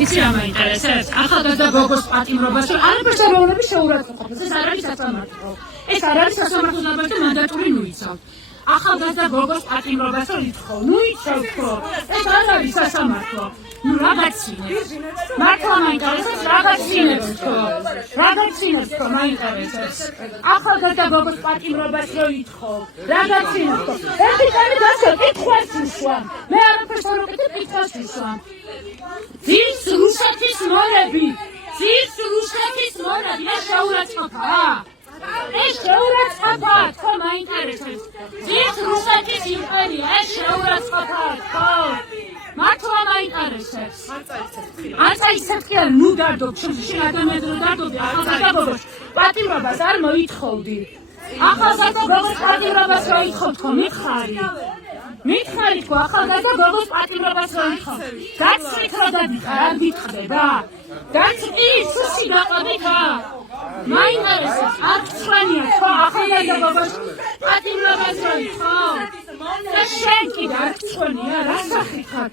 იცი რა მაინტერესებს? ახალგაზრდა გოგოს პატიმრობას რომ არაფერს არ უნდა შეურაცხყოფოს. ეს არ არის სასამართლო. ეს არ არის სასამართლოს დაბადება მანდატური ნუიცავთ. ახალგაზრდა გოგოს პატიმრობას რომ ითხოვ, ნუ იცავ ხო? ეს არ არის სასამართლო. ნუ რაღაცინებს. მართლა მაინტერესებს რაღაცინებს ხო? რაღაცინებს ხო მაინტერესებს? ახალგაზრდა გოგოს პატიმრობას რომ ითხოვ, რაღაცინებს ხო? ერთი კანი დასვა, კითხვას უსვამ. მე არაფერს არ ვუკეთებ, კითხვას უსვამ. ძირს რუსეთის მორები, ეს შეურაცხყოფა. ეს შეურაცხყოფა, ხო მაინტერესებს. ძირს რუსეთის იმპერია, ეს შეურაცხყოფა, ხო? მართლა მაინტერესებს. არ წაიცეცხლია, ნუ დარდობ, შენ ადამიანს რო დარდობი, ახალგაზრდა გოგოს პატიმრობას არ მოითხოვდი. ახალგაზრდა გოგოს პატიმრობას რო ითხოვთ ხო, მითხარი ხო ახალგაზრდა გოგოს პატიმრობას რო ითხოვ. გაცრით რა დადიხარ, არ გიტყდება. გაცრით სუსი გაყიდეთ. მაინტერესებს, არ გწვენია ხო ახალგაზრდა გოგოს პატიმრობას რო ითხოვ. და შენ კიდე არ გწვენია, რა სახით ხარ?